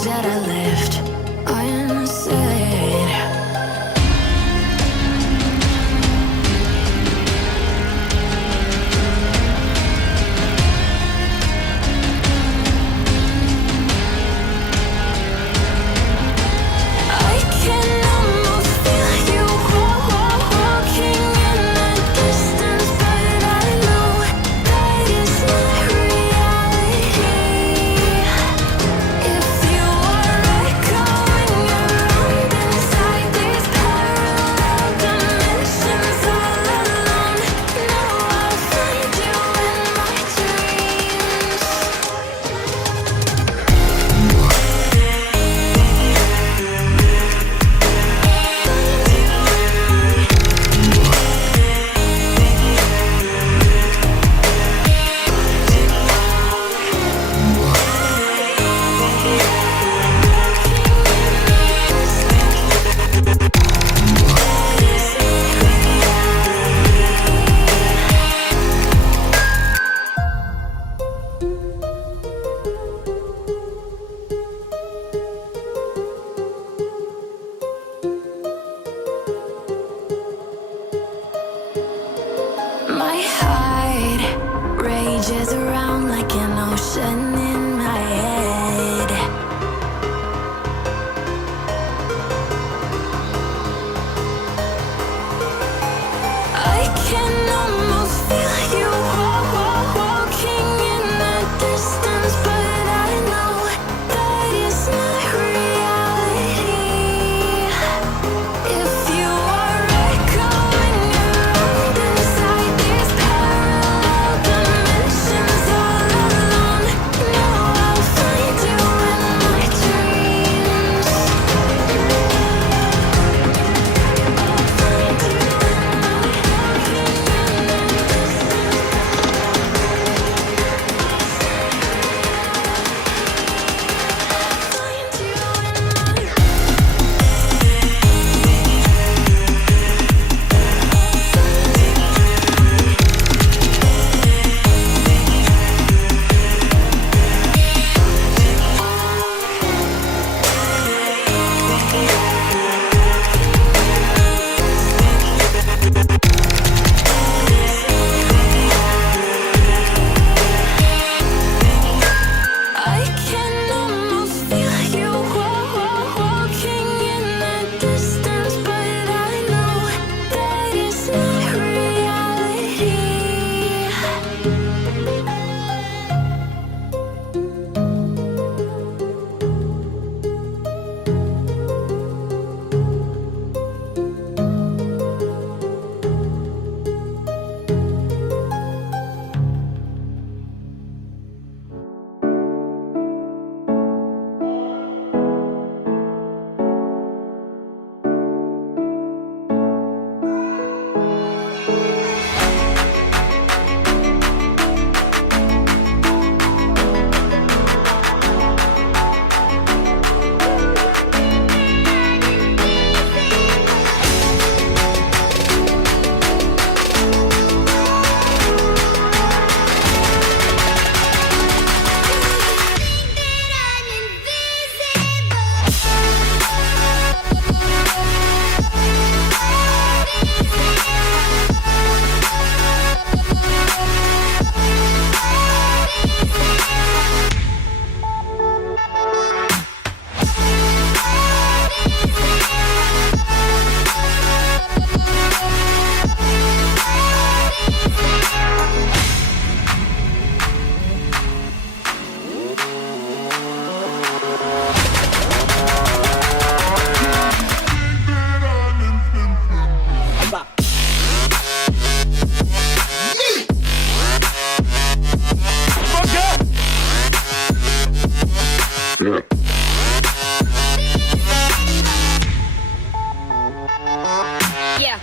songs that I left unsaid. My heart rages around like an ocean in my head. I can almost feel you walking in the distance, but I know that it's not reality. If you are echoing around inside these parallel dimensions all alone, know I'll find you in my dreams. I can almost feel you walking in the distance, but I know that it's not reality. Yeah.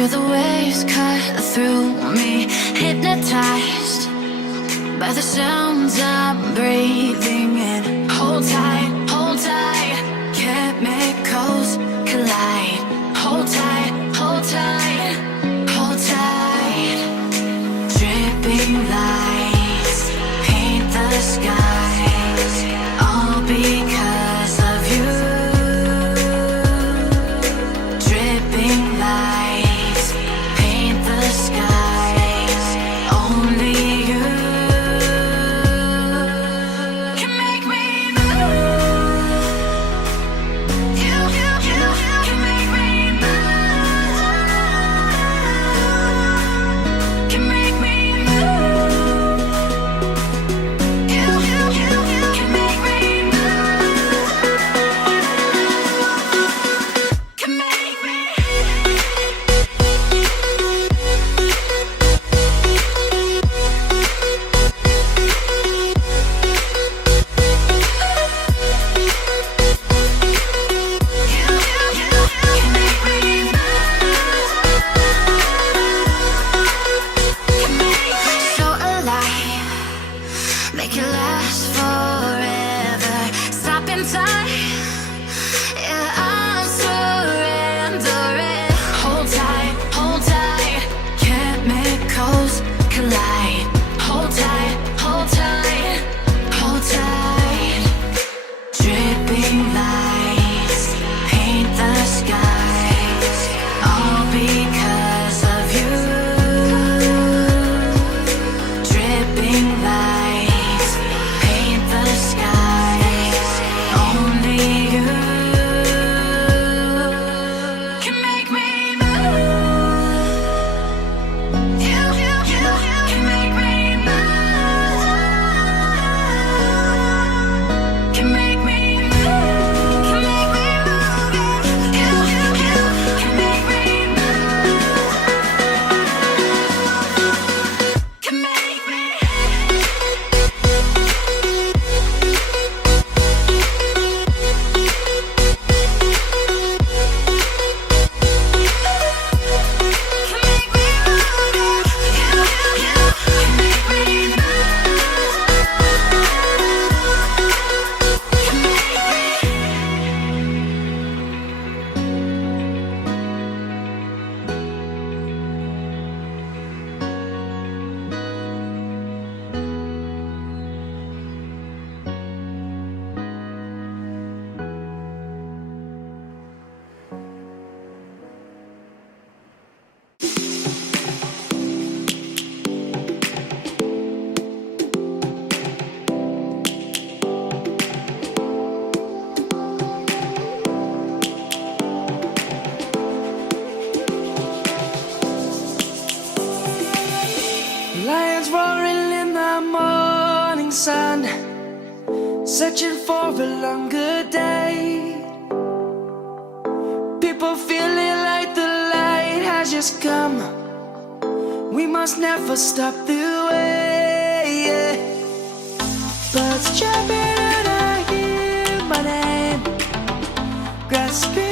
Feel the waves cut through me, hypnotized by the sounds I'm breathing in. Hold tight, hold tight, chemicals collide. Hold tight, hold tight, hold tight. Dripping lights paint the skies, all because of you. Dripping lights paint the skies, only you can make me move. You can make me move. Can make me move. You can make me move. Can make me. So alive, make it last forever. Stop in time, yeah, I'm surrendering. Hold tight, chemicals collide. Hold tight, hold tight, hold tight. Dripping lights paint the skies, all because of you. Dripping lights paint the skies, only you can make me move. You can make me move. Can make me move. Can make me move. You can make me move. Can make me. Lions roaring in the morning sun, searching for a longer day. People feeling like the light has just come. We must never stop the way. Birds chirping and I hear my name, grasping